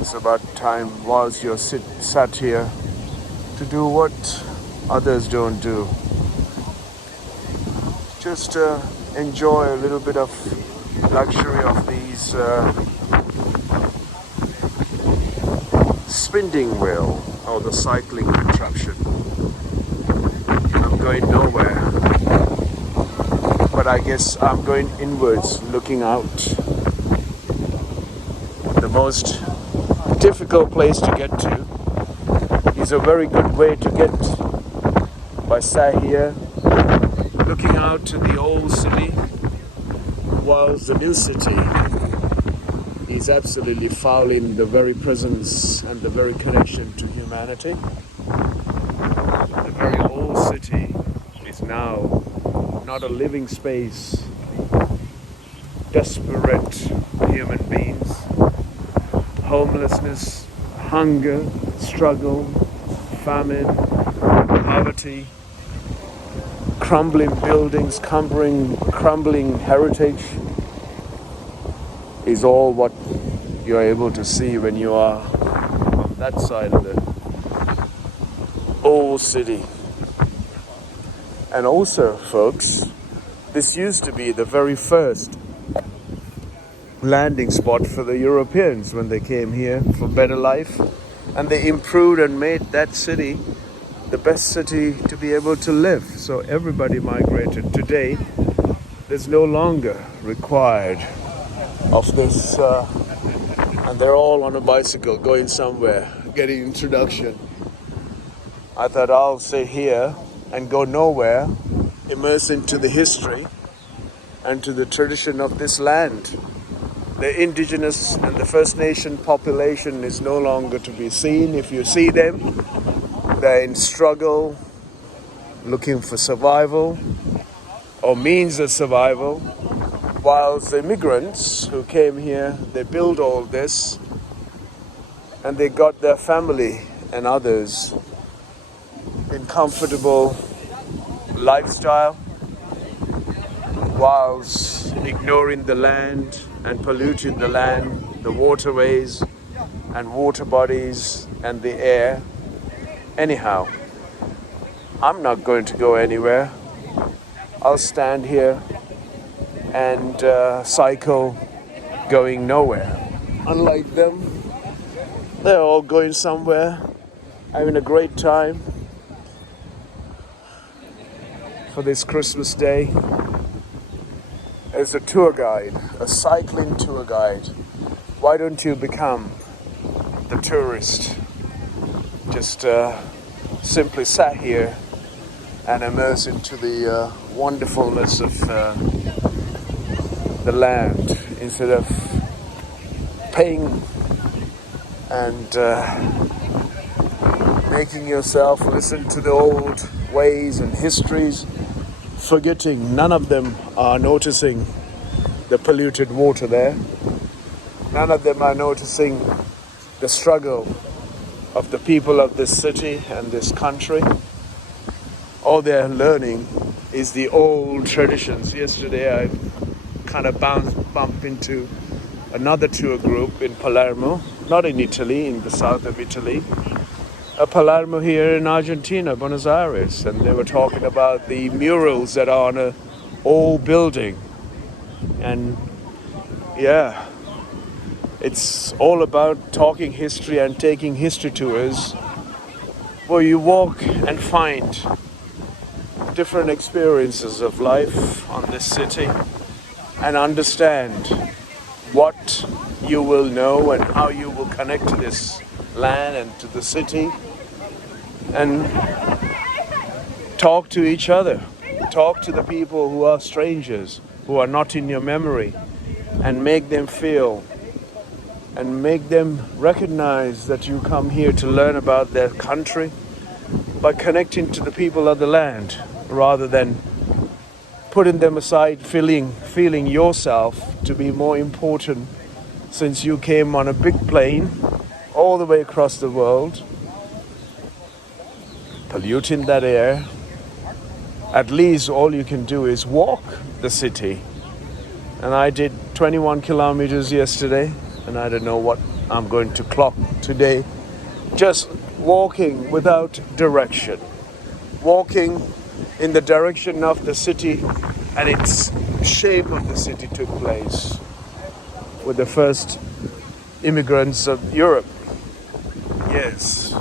It's about time whilst you're sat here to do what others don't do. Just enjoy a little bit of luxury of these spinning wheel or the cycling contraption. I'm going nowhere, but I guess I'm going inwards, looking out. The most difficult place to get to is a very good way to get by sat here looking out to the old city, whilst the new city is absolutely fouling the very presence and the very connection to humanity. The very old city is now not a living space, desperate human beings, homelessness, hunger, struggle, famine, poverty, crumbling buildings, crumbling heritage is all what you're able to see when you are on that side of the old city. And also, folks, this used to be the very first landing spot for the Europeans when they came here for better life, and they improved and made that city the best city to be able to live. So everybody migrated. Today, there's no longer required of this, and they're all on a bicycle going somewhere, getting introduction. I thought I'll stay here and go nowhere, immerse into the history and to the tradition of this land. The indigenous and the First Nation population is no longer to be seen. If you see them, they're in struggle, looking for survival or means of survival, whilst the immigrants who came here, they built all this and they got their family and others in comfortable lifestyle, whilst ignoring the land and polluting the land, the waterways and water bodies and the air. Anyhow, I'm not going to go anywhere. I'll stand here and cycle, going nowhere. Unlike them, they're all going somewhere, having a great time for this Christmas day. As a tour guide, a cycling tour guide, why don't you become the tourist? Just simply sat here and immerse into the wonderfulness of the land instead of paying and making yourself listen to the old ways and histories, forgetting none of them are noticing the polluted water there. None of them are noticing the struggle of the people of this city and this country. All they're learning is the old traditions. Yesterday I kind of bumped into another tour group in Palermo, not in Italy, in the south of Italy, Palermo here in Argentina, Buenos Aires, and they were talking about the murals that are on an old building. And yeah, it's all about talking history and taking history tours where you walk and find different experiences of life on this city and understand what you will know and how you will connect to this land and to the city, and talk to each other, talk to the people who are strangers, who are not in your memory, and make them feel and make them recognize that you come here to learn about their country by connecting to the people of the land, rather than putting them aside, feeling yourself to be more important since you came on a big plane all the way across the world, polluting that air. At least all you can do is walk the city. And I did 21 kilometers yesterday, and I don't know what I'm going to clock today. Just walking without direction. Walking in the direction of the city, and its shape of the city took place with the first immigrants of Europe. Yes.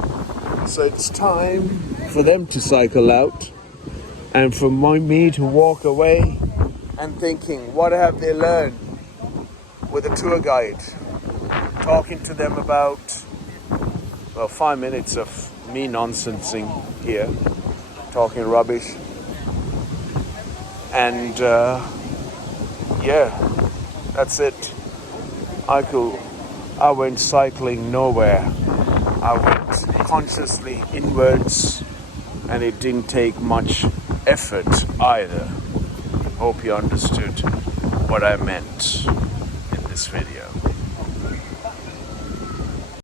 So it's time for them to cycle out and for me to walk away and thinking, what have they learned with a tour guide? Talking to them about, well, 5 minutes of me nonsensing here, talking rubbish. And yeah, that's it. I went cycling nowhere. I went consciously inwards, and it didn't take much effort either. Hope you understood what I meant in this video.